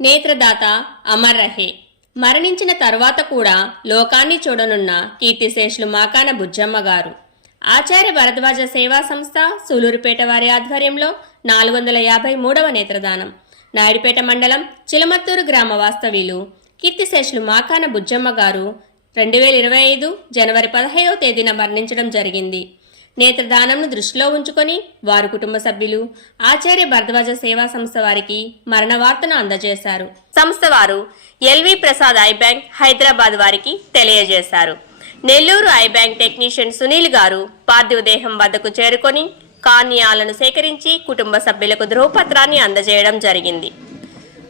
నేత్రదాత అమర్ రహే మరణించిన తర్వాత కూడా లోకాన్ని చూడనున్న కీర్తిశేషులు మాకాన బుజ్జమ్మ గారు. ఆచార్య భరద్వాజ సేవా సంస్థ సూలూరుపేట వారి ఆధ్వర్యంలో నాలుగు వందల యాభై మూడవ నేత్రదానం. నాయుడుపేట మండలం చిలమత్తూరు గ్రామ వాస్తవ్యులు కీర్తిశేషులు మాకాన బుజ్జమ్మ గారు రెండు వేల ఇరవై ఐదు జనవరి పదహైదవ తేదీన మరణించడం జరిగింది. నేత్రదానంను దృష్టిలో ఉంచుకొని వారి కుటుంబ సభ్యులు ఆచార్య భరద్వాజ సేవా సంస్థ వారికి మరణ వార్తను అందజేశారు. సంస్థ వారు LV Prasad eye bank Hyderabad వారికి తెలియజేశారు. Nellore eye bank technician Sunil గారు పార్థివ దేహం వద్దకు చేరుకొని కార్నియాలను సేకరించి కుటుంబ సభ్యులకు ధ్రువపత్రాన్ని అందజేయడం జరిగింది.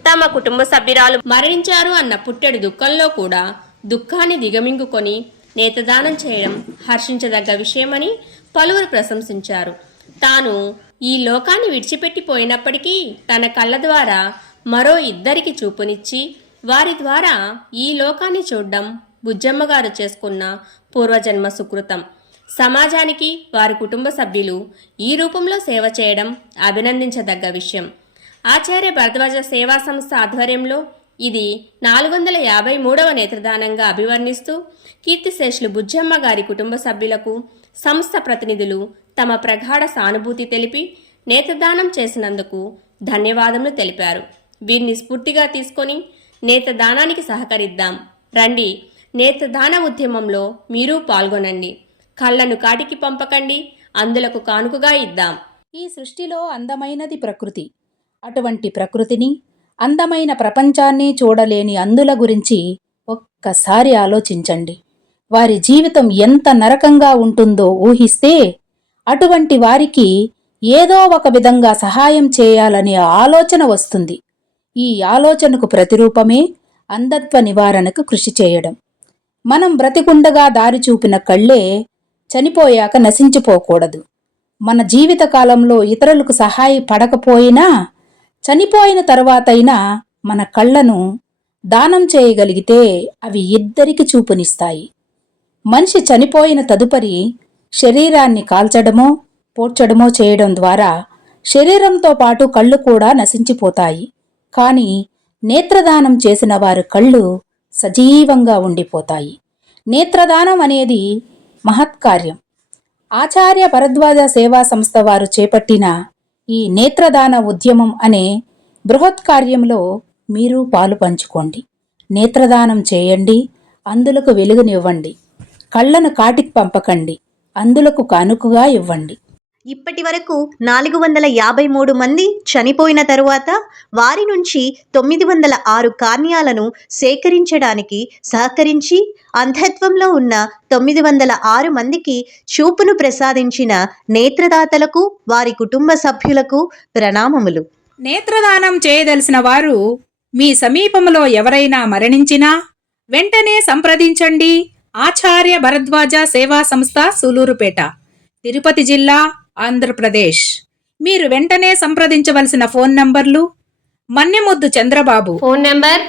తమ కుటుంబ సభ్యురాలు మరణించారు అన్న పుట్టెడు దుఃఖంలో కూడా దుఃఖాన్ని దిగమింగుకొని నేతదానం చేయడం హర్షించదగ్గ విషయమని పలువురు ప్రశంసించారు. తాను ఈ లోకాన్ని విడిచిపెట్టిపోయినప్పటికీ తన కళ్ళ ద్వారా మరో ఇద్దరికి చూపునిచ్చి వారి ద్వారా ఈ లోకాన్ని చూడడం బుజ్జమ్మగారు చేసుకున్న పూర్వజన్మ సుకృతం. సమాజానికి వారి కుటుంబ సభ్యులు ఈ రూపంలో సేవ చేయడం అభినందించదగ్గ విషయం. ఆచార్య భరద్వాజ సేవా సంస్థ ఆధ్వర్యంలో ఇది నాలుగు వందల యాభై మూడవ నేత్రదానంగా అభివర్ణిస్తూ కీర్తిశేషులు బుజ్జమ్మ గారి కుటుంబ సభ్యులకు సంస్థ ప్రతినిధులు తమ ప్రగాఢ సానుభూతి తెలిపి నేత్రదానం చేసినందుకు ధన్యవాదములు తెలిపారు. వీరిని స్ఫూర్తిగా తీసుకొని నేత్రదానానికి సహకరిద్దాం. రండి నేత్రదాన ఉద్యమంలో మీరు పాల్గొనండి. కళ్ళను కాటికి పంపకండి అందులకు కానుకగా ఇద్దాం. ఈ సృష్టిలో అందమైనది ప్రకృతి. అటువంటి ప్రకృతిని అందమైన ప్రపంచాన్ని చూడలేని అందుల గురించి ఒక్కసారి ఆలోచించండి. వారి జీవితం ఎంత నరకంగా ఉంటుందో ఊహిస్తే అటువంటి వారికి ఏదో ఒక విధంగా సహాయం చేయాలనే ఆలోచన వస్తుంది. ఈ ఆలోచనకు ప్రతిరూపమే అంధత్వ నివారణకు కృషి చేయడం. మనం బ్రతికుండగా దారి చూపిన కళ్ళే చనిపోయాక నశించిపోకూడదు. మన జీవితకాలంలో ఇతరులకు సహాయపడకపోయినా చనిపోయిన తరువాతైనా మన కళ్ళను దానం చేయగలిగితే అవి ఇద్దరికి చూపునిస్తాయి. మనిషి చనిపోయిన తదుపరి శరీరాన్ని కాల్చడమో పోడ్చడమో చేయడం ద్వారా శరీరంతో పాటు కళ్ళు కూడా నశించిపోతాయి. కానీ నేత్రదానం చేసిన వారి కళ్ళు సజీవంగా ఉండిపోతాయి. నేత్రదానం అనేది మహత్కార్యం. ఆచార్య భరద్వాజ సేవా సంస్థ వారు చేపట్టిన ఈ నేత్రదాన ఉద్యమం అనే బృహత్ కార్యంలో మీరు పాలు పంచుకోండి. నేత్రదానం చేయండి అందులకు వెలుగునివ్వండి. కళ్ళను కాటికి పంపకండి అందులకు కానుకగా ఇవ్వండి. ఇప్పటి వరకు నాలుగు వందల యాభై మూడు మంది చనిపోయిన తరువాత వారి నుంచి తొమ్మిది వందల ఆరు కార్యాలను సేకరించడానికి సహకరించి అంధత్వంలో ఉన్న తొమ్మిది వందల ఆరు మందికి చూపును ప్రసాదించిన నేత్రదాతలకు వారి కుటుంబ సభ్యులకు ప్రణామములు. నేత్రదానం చేయదలిసిన వారు మీ సమీపంలో ఎవరైనా మరణించినా వెంటనే సంప్రదించండి. ఆచార్య భరద్వాజ సేవా సంస్థ సూలూరుపేట. తిరుపతి జిల్లా ఆంధ్రప్రదేశ్. మీరు వెంటనే సంప్రదించవలసిన ఫోన్ నంబర్లు మన్నెముద్దు చంద్రబాబు. Phone number?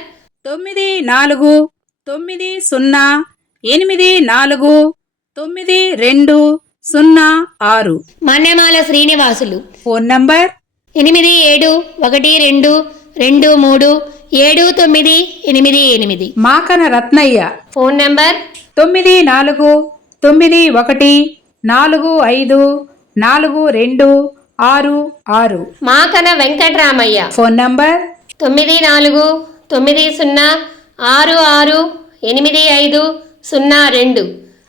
తొమ్మిది నాలుగు తొమ్మిది సున్నా ఎనిమిది నాలుగు తొమ్మిది రెండు సున్నా ఆరు. మన్నెమాల శ్రీనివాసులు. Phone number? ఎనిమిది ఏడు ఒకటి రెండు రెండు మూడు ఏడు తొమ్మిది ఎనిమిది ఎనిమిది. మాకన రత్నయ్య. Phone number? తొమ్మిది నాలుగు తొమ్మిది ఒకటి నాలుగు ఐదు నాలుగు రెండు ఆరు ఆరు. మాకన వెంకట్రామయ్య. Phone number? తొమ్మిది నాలుగు తొమ్మిది సున్నా ఆరు ఆరు ఎనిమిది ఐదు సున్నా రెండు.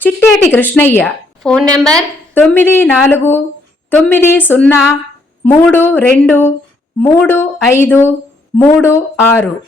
చిట్టేటి కృష్ణయ్య. Phone number? తొమ్మిది నాలుగు తొమ్మిది సున్నా మూడు రెండు మూడు ఐదు మూడు ఆరు.